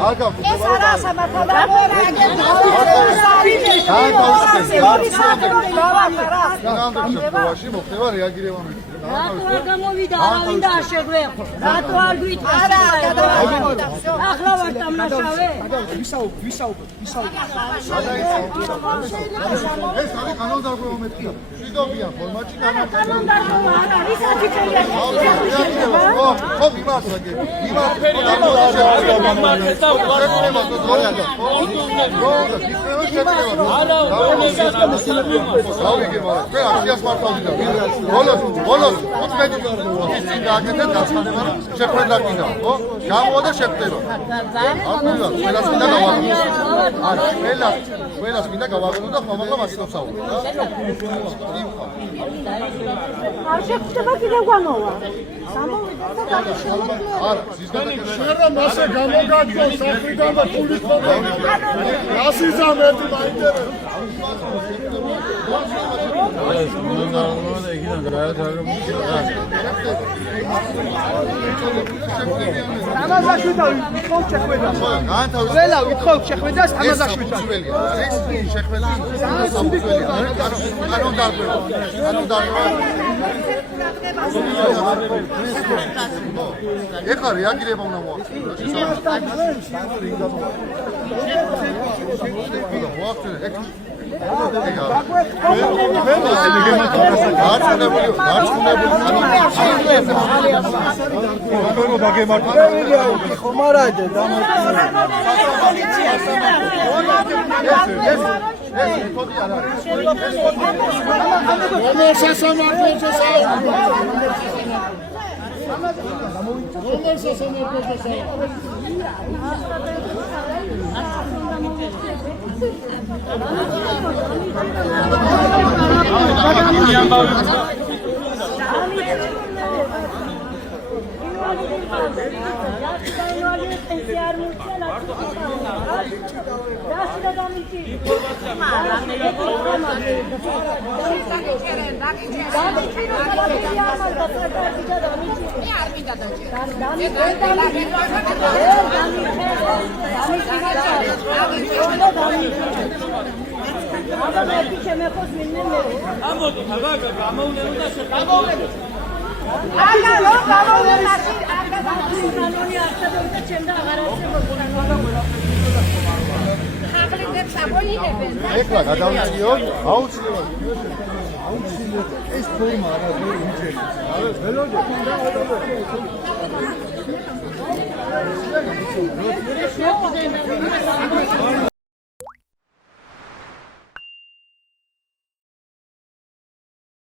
ეს არა სამართალია. განაცხადებაში მოხდება რეაგირება მეტი. რატო არ გამოვიდა არავინ და არ შეგვეყო? რატო არ გვითხრა? არა, ახლა ვარ დამნაშავე. ვისაუბრეთ. ეს არის კანონდარღვევა მეტია. შიდობია ფორმატში კანონდარღვევა არა, ვისაც იწელია. ხო, მიმართაგე. ბოლოს 15 წინ გააკეთეთ გაცხადება რომ შეხვედრა კიდა, ხო? გამოვიდა შეხვდება. ყველას მინდა გავაგონო. არა, ყველას მინდა გავაგონო და ხომაღლა მასით ვსაუბრობ, რა? არ შეხვდება კიდევ გამოვა. არა, ზიზგადაკეთება. შერა მასე გამოგაგდო საქმიდან და ფულის პრობლემა. გასიზამეთ მაინტერესებს. თამაზაშვილი ვითხოვთ შეხვედრას. ყველა ვითხოვთ შეხვედრას თამაზაშვილთან. შეხვედრა ეხლა რეაგირება უნდა ეხლა გადავწიოთ აუცილებლად ეს ფორმა არა ვერო